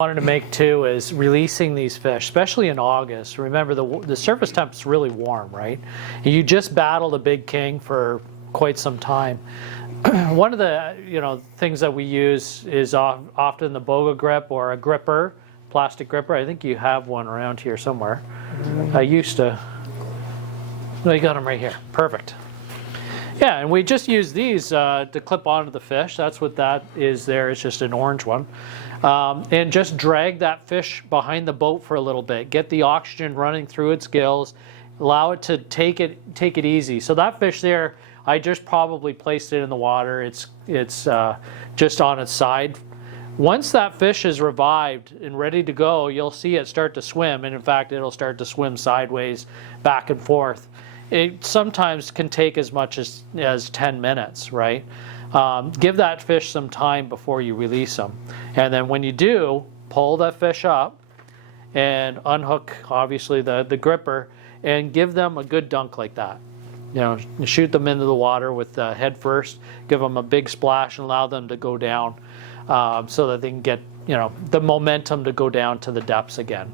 Wanted to make too is releasing these fish, especially in August. Remember, the surface temp is really warm, right? You just battled a big king for quite some time. One of the things that we use is often the boga grip or a gripper, plastic gripper. I think you have one around here somewhere. I used to. No, you got them right here. Perfect. Yeah, and we just use these to clip onto the fish. That's what that is there. It's just an orange one. And just drag that fish behind the boat for a little bit. Get the oxygen running through its gills. Allow it to take it easy. So that fish there, I just probably placed it in the water. It's just on its side. Once that fish is revived and ready to go, you'll see it start to swim. And in fact, it'll start to swim sideways, back and forth. It sometimes can take as much as 10 minutes, right? Give that fish some time before you release them. And then when you do, pull that fish up and unhook, obviously, the gripper and give them a good dunk like that. Shoot them into the water with the head first, give them a big splash and allow them to go down so that they can get, the momentum to go down to the depths again.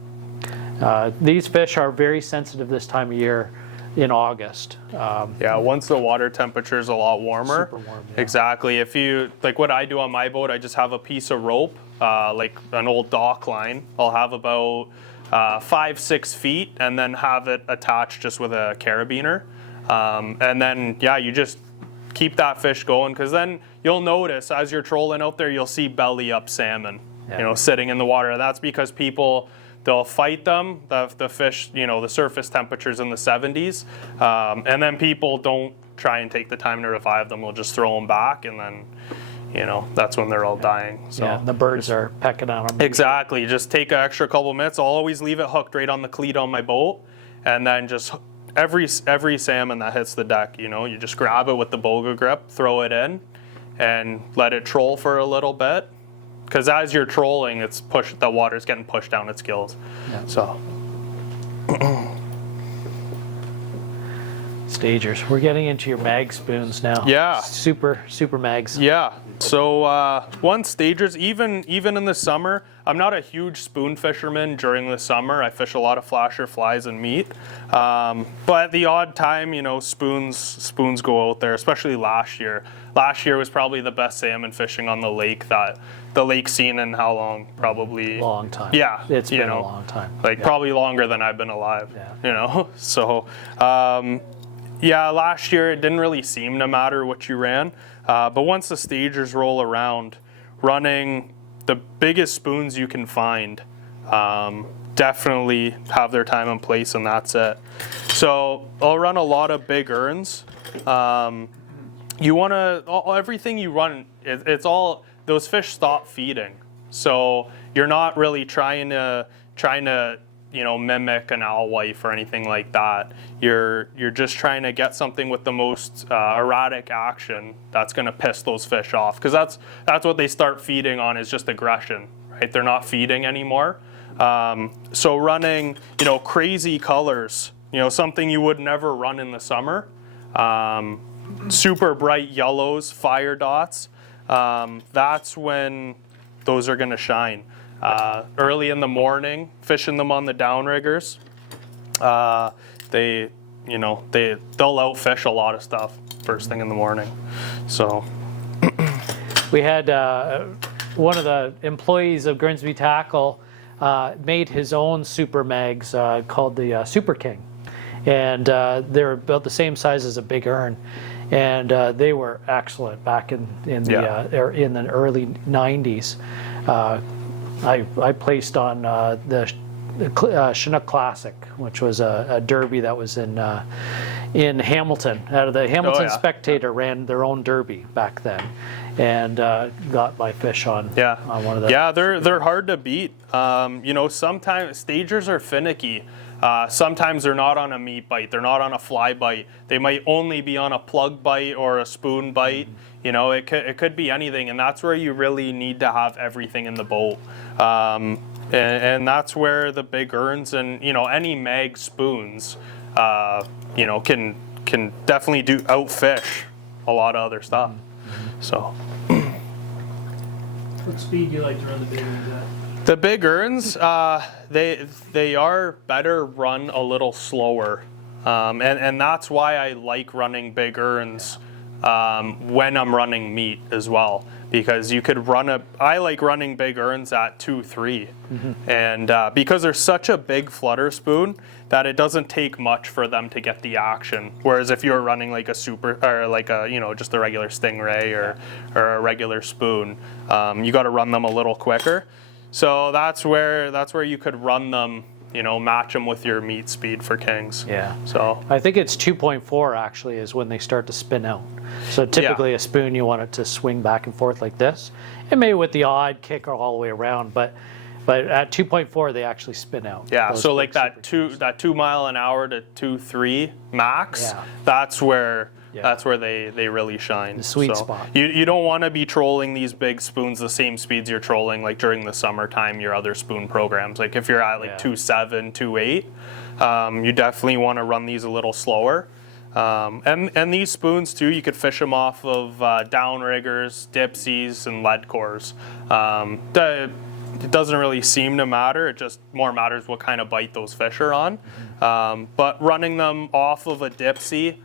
These fish are very sensitive this time of year. In August. Once the water temperature is a lot warmer. Super warm, yeah. Exactly. If you, like what I do on my boat, I just have a piece of rope, like an old dock line. I'll have about 5-6 feet and then have it attached just with a carabiner. And then, you just keep that fish going because then you'll notice as you're trolling out there, you'll see belly up salmon, sitting in the water. And that's because they'll fight them, the fish, the surface temperature's in the 70s, and then people don't try and take the time to revive them. They'll just throw them back, and then, that's when they're all dying. So yeah, the birds are pecking on them. Exactly. Just take an extra couple minutes. I'll always leave it hooked right on the cleat on my boat, and then just every salmon that hits the deck, you just grab it with the boga grip, throw it in, and let it troll for a little bit. Because as you're trolling, the water's getting pushed down its gills. Yeah. So. Stagers. We're getting into your mag spoons now. Yeah. Super mags. Yeah. So stagers, even in the summer, I'm not a huge spoon fisherman during the summer. I fish a lot of flasher flies and meat. But the odd time, spoons go out there, especially last year. Last year was probably the best salmon fishing on the lake seen in how long? Probably long time. Yeah, it's been a long time. Probably longer than I've been alive. Yeah. So last year it didn't really seem to matter what you ran. But once the stagers roll around, running the biggest spoons you can find, definitely have their time and place, and that's it. So I'll run a lot of big urns. You want to, everything you run, it's all, those fish stop feeding. So you're not really trying to mimic an alewife or anything like that. You're just trying to get something with the most erratic action that's going to piss those fish off, because that's what they start feeding on, is just aggression, right? They're not feeding anymore. So running, crazy colors, something you would never run in the summer. Super bright yellows, fire dots. That's when those are going to shine. Early in the morning, fishing them on the downriggers, they'll outfish a lot of stuff first thing in the morning. So we had one of the employees of Grimsby Tackle made his own super mags called the Super King, and they're about the same size as a big urn. And they were excellent back in the early 90s. I placed on the Chinook Classic, which was a derby that was in Hamilton. Out of the Hamilton Spectator ran their own derby back then, and got my fish on one of the. Yeah, they're hard to beat. Sometimes stagers are finicky. Sometimes they're not on a meat bite. They're not on a fly bite. They might only be on a plug bite or a spoon bite. It could be anything, and that's where you really need to have everything in the boat. And that's where the big urns and any mag spoons, can definitely outfish a lot of other stuff. So. What speed do you like to run the big ones at? The big earns, they are better run a little slower, and that's why I like running big earns when I'm running meat as well, because you could I like running big earns at 2-3, and because they're such a big flutter spoon that it doesn't take much for them to get the action. Whereas if you're running like a super, or like a, just a regular stingray or a regular spoon, you got to run them a little quicker. So that's where you could run them, match them with your meat speed for kings. Yeah. So I think it's 2.4 actually is when they start to spin out. So typically a spoon, you want it to swing back and forth like this, and maybe with the odd kicker all the way around. But at 2.4 they actually spin out. Yeah. So like that 2 mile an hour to 2-3 max. Yeah. That's where they really shine. The sweet spot. You don't want to be trolling these big spoons the same speeds you're trolling like during the summertime your other spoon programs. Like if you're at like 2.7, 2.8, you definitely want to run these a little slower. And these spoons too, you could fish them off of downriggers, dipsies, and lead cores. It doesn't really seem to matter. It just more matters what kind of bite those fish are on. But running them off of a dipsy,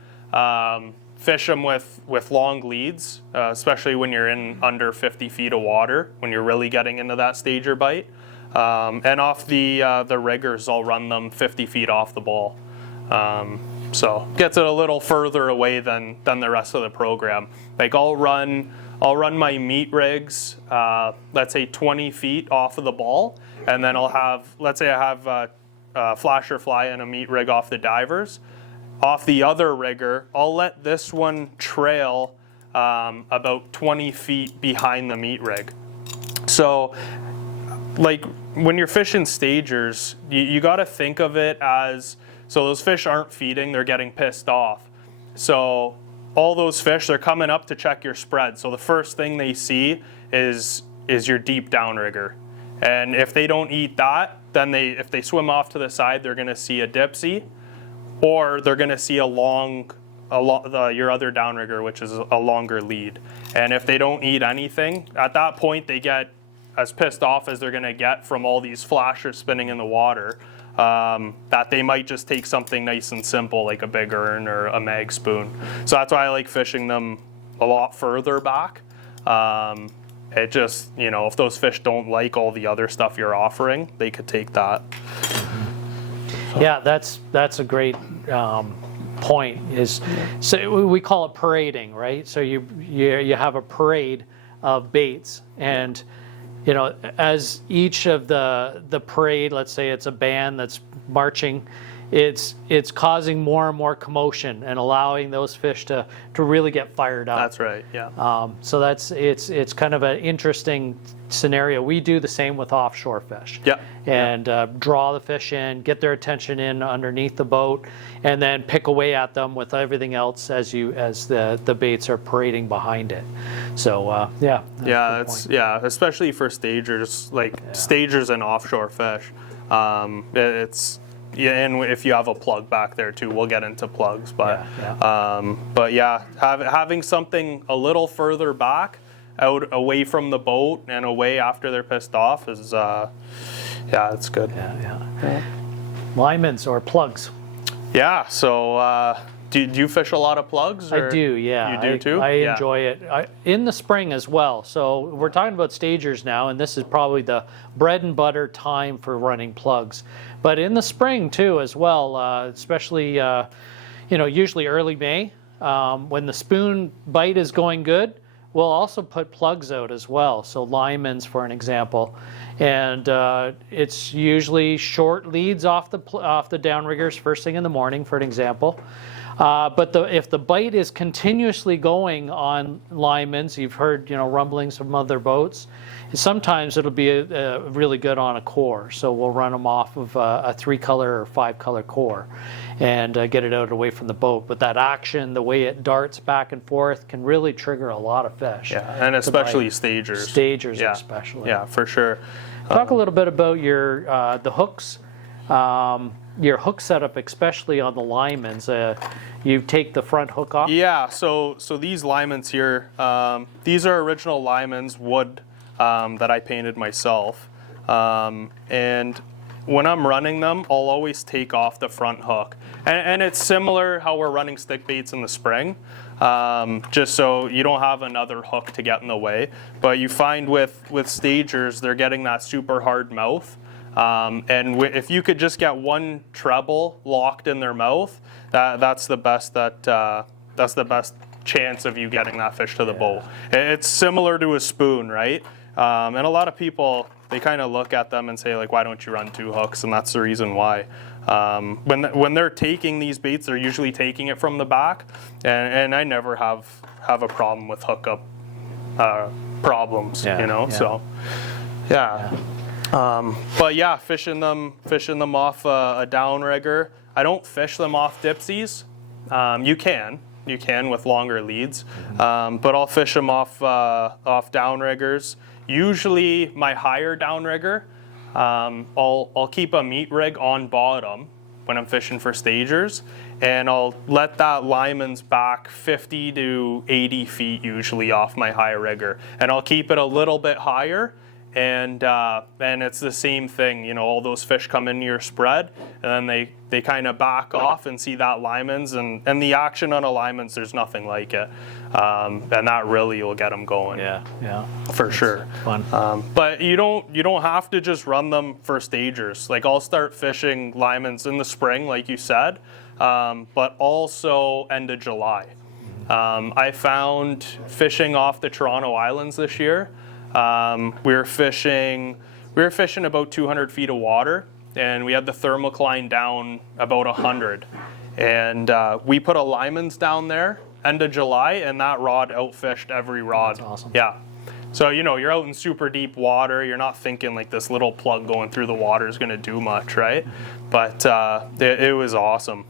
fish them with long leads, especially when you're in under 50 feet of water, when you're really getting into that stager bite. And off the riggers, I'll run them 50 feet off the ball. So gets it a little further away than the rest of the program. Like I'll run my meat rigs, let's say 20 feet off of the ball, and then let's say I have a flasher fly and a meat rig off the divers. Off the other rigger, I'll let this one trail about 20 feet behind the meat rig. So, like when you're fishing stagers, you got to think of it as, so those fish aren't feeding, they're getting pissed off. So all those fish, they're coming up to check your spread. So the first thing they see is your deep downrigger. And if they don't eat that, then if they swim off to the side, they're going to see a dipsy, or they're going to see your other downrigger, which is a longer lead. And if they don't eat anything, at that point they get as pissed off as they're going to get from all these flashers spinning in the water, that they might just take something nice and simple like a big earn or a mag spoon. So that's why I like fishing them a lot further back. It just, if those fish don't like all the other stuff you're offering, they could take that. Yeah, that's a great point. So we call it parading, right? So you have a parade of baits, and as each of the parade, let's say it's a band that's marching, it's causing more and more commotion and allowing those fish to really get fired up. That's right. Yeah. So it's kind of an interesting scenario. We do the same with offshore fish. Yeah. And draw the fish in, get their attention in underneath the boat, and then pick away at them with everything else as the baits are parading behind it. So especially for stagers, stagers and offshore fish. And if you have a plug back there too, we'll get into plugs. But having something a little further back, out away from the boat and away after they're pissed off is it's good. Yeah. Limans or plugs. Yeah. So do you fish a lot of plugs? Or? I do. Yeah. You do too. I enjoy it in the spring as well. So we're talking about stagers now, and this is probably the bread and butter time for running plugs. But in the spring too, as well, especially usually early May, when the spoon bite is going good, we'll also put plugs out as well. So limans, for an example, and it's usually short leads off the downriggers first thing in the morning, for an example. But if the bite is continuously going on limans, you've heard rumblings from other boats. Sometimes it'll be really good on a core, so we'll run them off of a 3-color or 5-color core, and get it out away from the boat. But that action, the way it darts back and forth, can really trigger a lot of fish. Yeah, and especially stagers. Stagers, especially. Yeah, for sure. Talk a little bit about your the hooks. Your hook setup, especially on the limans, you take the front hook off? Yeah, so these limans here, these are original limans, wood, that I painted myself. And when I'm running them, I'll always take off the front hook. And it's similar how we're running stick baits in the spring, just so you don't have another hook to get in the way. But you find with stagers, they're getting that super hard mouth. And if you could just get one treble locked in their mouth, that's the best chance of you getting that fish to the boat. It's similar to a spoon, right? And a lot of people, they kind of look at them and say, like, why don't you run 2 hooks? And that's the reason why. When they're taking these baits, they're usually taking it from the back, and I never have a problem with hookup problems, you know. So, yeah. But yeah, fishing them off a downrigger. I don't fish them off dipsies. You can with longer leads, but I'll fish them off downriggers. Usually my higher downrigger, I'll keep a meat rig on bottom when I'm fishing for stagers, and I'll let that lineman's back 50 to 80 feet usually off my higher rigger, and I'll keep it a little bit higher. And it's the same thing, you know, all those fish come into your spread, and then they kind of back off and see that lineman's, and the action on a lineman's, there's nothing like it. And that really will get them going. Yeah. For sure. Fun. But you don't have to just run them for stagers. Like, I'll start fishing lineman's in the spring, like you said, but also end of July. I found fishing off the Toronto Islands this year. We were fishing about 200 feet of water, and we had the thermocline down about 100. And we put a lineman's down there end of July, and that rod outfished every rod. That's awesome. Yeah. So, you know, you're out in super deep water. You're not thinking like this little plug going through the water is going to do much, right? But it was awesome.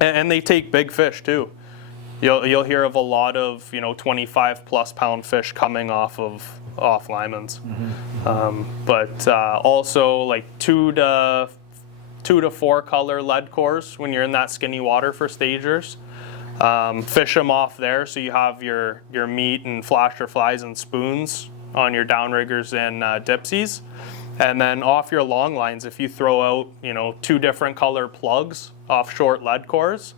And they take big fish too. You'll hear of a lot of, you know, 25 plus pound fish coming off lineman's. But also like 2 to 4 color lead cores when you're in that skinny water for stagers. Fish them off there, so you have your meat and flasher flies and spoons on your downriggers and dipsies. And then off your long lines, if you throw out, you know, 2 different color plugs off short lead cores,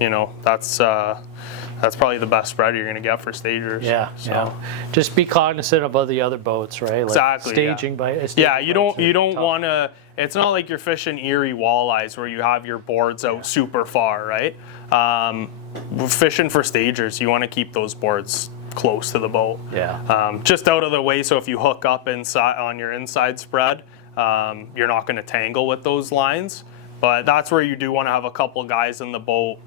you know, that's probably the best spread you're going to get for stagers. Yeah. Just be cognizant about the other boats, right? Like exactly. Staging you don't want to. It's not like you're fishing Erie walleyes where you have your boards out super far, right? Fishing for stagers, you want to keep those boards close to the boat. Yeah. Just out of the way, so if you hook up inside on your inside spread, you're not going to tangle with those lines. But that's where you do want to have a couple guys in the boat,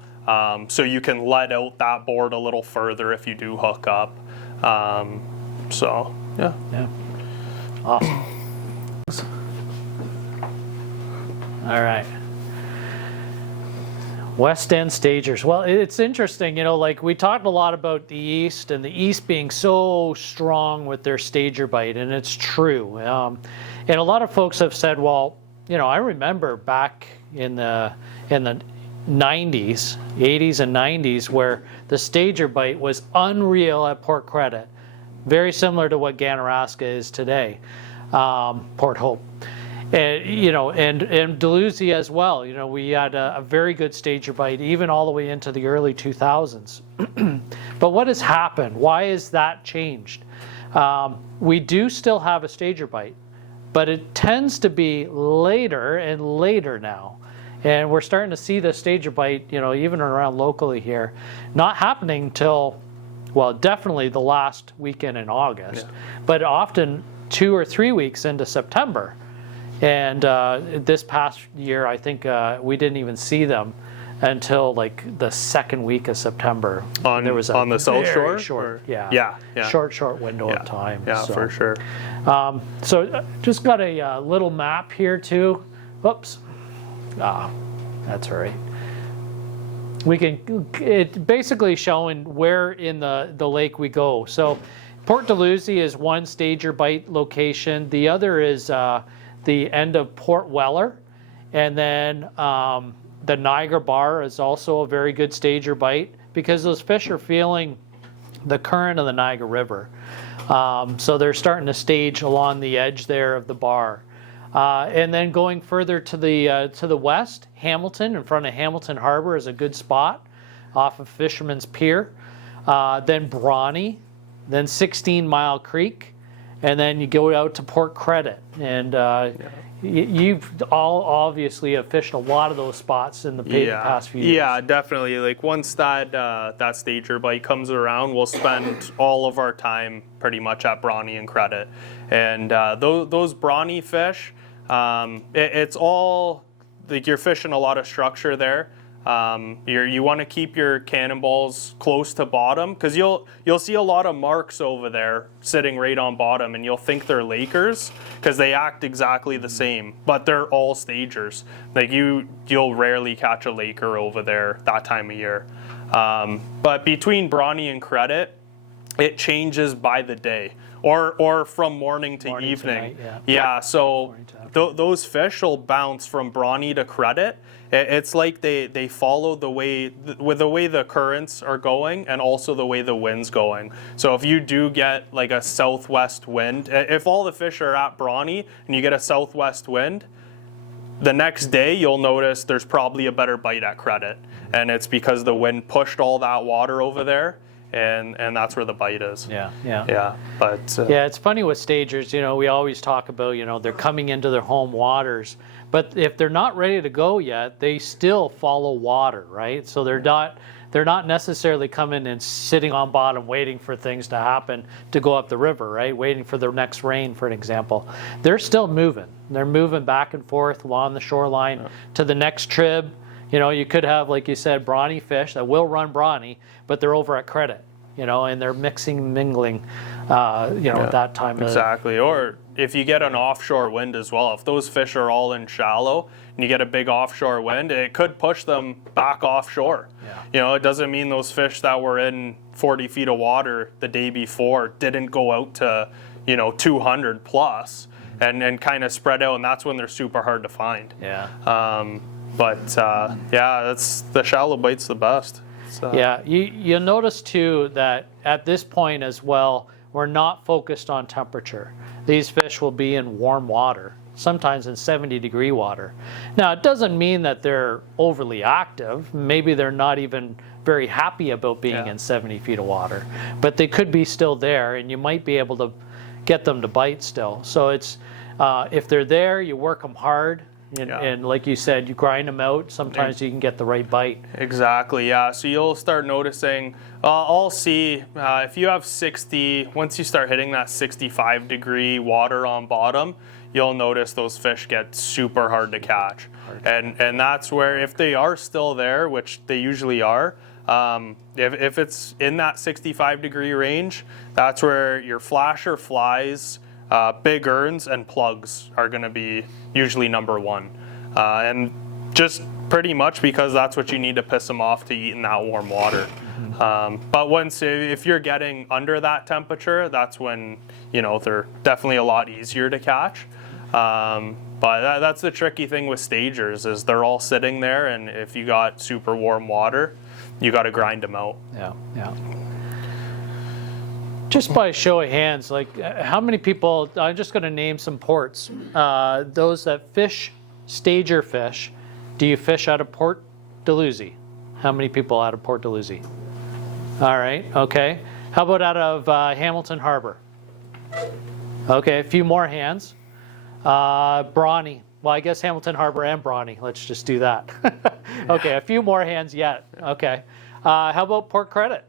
so you can let out that board a little further if you do hook up. So, yeah. Yeah. Awesome. All right. West End stagers. Well, it's interesting, you know, like we talked a lot about the East and the East being so strong with their stager bite, and it's true. And a lot of folks have said, well, you know, I remember back in the 90s, 80s and 90s, where the stager bite was unreal at Port Credit, very similar to what Ganaraska is today, Port Hope. And, you know, and Dalhousie as well. You know, we had a very good stager bite, even all the way into the early 2000s. But what has happened? Why has that changed? We do still have a stager bite, but it tends to be later and later now. And we're starting to see the stager bite, you know, even around locally here, not happening till, well, definitely the last weekend in August, but often 2 or 3 weeks into September. And this past year, I think we didn't even see them until like the second week of September. There was on the South Shore? Short, short window of time. Yeah, so. For sure. So just got a little map here too. Oops. That's all right. It basically showing where in the lake we go. So Port Dalhousie is one stager bite location. The other is the end of Port Weller, and then the Niagara Bar is also a very good stager bite because those fish are feeling the current of the Niagara River. So they're starting to stage along the edge there of the bar. And then going further to the west, Hamilton, in front of Hamilton Harbor, is a good spot off of Fisherman's Pier. Then Brawny, then 16 Mile Creek, and then you go out to Port Credit. And you've all obviously have fished a lot of those spots in the past few years. Yeah, definitely. Like once that stager bite comes around, we'll spend all of our time pretty much at Brawny and Credit. And those Brawny fish, it's all like you're fishing a lot of structure there. You want to keep your cannonballs close to bottom because you'll see a lot of marks over there sitting right on bottom, and you'll think they're Lakers because they act exactly the same, but they're all stagers. Like you'll rarely catch a Laker over there that time of year. But between Brawny and Credit, it changes by the day or from morning to evening. To night, so those fish will bounce from Brawny to Credit. It's like they follow the way the currents are going and also the way the wind's going. So if you do get like a southwest wind, if all the fish are at Brawny and you get a southwest wind, the next day you'll notice there's probably a better bite at Credit. And it's because the wind pushed all that water over there. And that's where the bite is. But it's funny with stagers. We always talk about they're coming into their home waters, but if they're not ready to go yet, they still follow water, right? So they're not necessarily coming and sitting on bottom waiting for things to happen to go up the river, right? Waiting for the next rain, for an example. They're still moving. They're moving back and forth along the shoreline to the next trib. You could have, like you said, Brawny fish that will run Brawny, but they're over at Credit, and they're mingling, at that time. Exactly. Or if you get an offshore wind as well, if those fish are all in shallow and you get a big offshore wind, it could push them back offshore. It doesn't mean those fish that were in 40 feet of water the day before didn't go out to, 200 plus and kind of spread out, and that's when they're super hard to find. But that's the shallow bite's the best. You'll notice too that at this point as well, we're not focused on temperature. These fish will be in warm water, sometimes in 70-degree water. Now, it doesn't mean that they're overly active. Maybe they're not even very happy about being in 70 feet of water, but they could be still there, and you might be able to get them to bite still. So it's if they're there, you work them hard. And like you said, you grind them out. Sometimes you can get the right bite. Exactly, yeah. So you'll start noticing, I'll see if you have 60, once you start hitting that 65-degree water on bottom, you'll notice those fish get super hard to catch. And that's where, if they are still there, which they usually are, if it's in that 65-degree range, that's where your flasher flies, big earns and plugs are going to be usually number one, and just pretty much because that's what you need to piss them off to eat in that warm water. But if you're getting under that temperature, that's when they're definitely a lot easier to catch. But that's the tricky thing with stagers, is they're all sitting there, and if you got super warm water, you got to grind them out. Just by a show of hands, like how many people, I'm just going to name some ports, those that fish stager fish, do you fish out of Port Dalhousie? How many people out of Port Dalhousie? All right, okay. How about out of Hamilton Harbor? Okay, a few more hands. Brawny. Well, I guess Hamilton Harbor and Brawny. Let's just do that. Okay, a few more hands yet. Okay. How about Port Credit?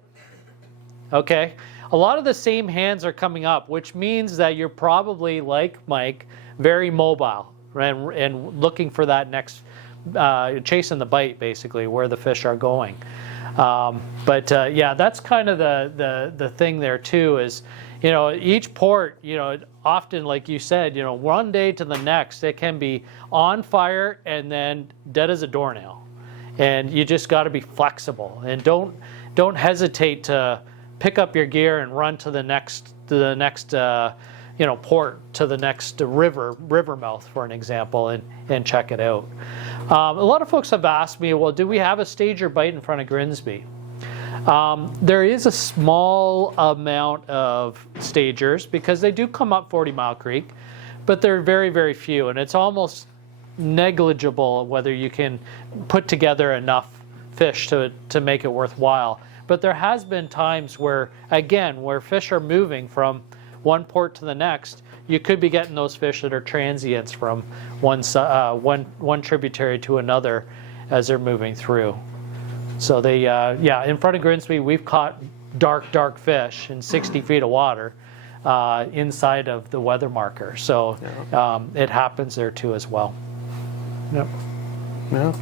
Okay. A lot of the same hands are coming up, which means that you're probably, like Mike, very mobile and looking for that next, chasing the bite, basically, where the fish are going. But that's kind of the thing there, too, is, each port, often, like you said, one day to the next, it can be on fire and then dead as a doornail. And you just got to be flexible, and don't hesitate to pick up your gear and run to the next port, to the next river mouth, for an example, and check it out. A lot of folks have asked me, well, do we have a stager bite in front of Grimsby? There is a small amount of stagers because they do come up 40 Mile Creek, but they're very, very few, and it's almost negligible whether you can put together enough fish to make it worthwhile. But there has been times where, again, where fish are moving from one port to the next, you could be getting those fish that are transients from one tributary to another as they're moving through. So they, in front of Grimsby, we've caught dark fish in 60 feet of water inside of the weather marker. So it happens there too as well. Yep. Yeah.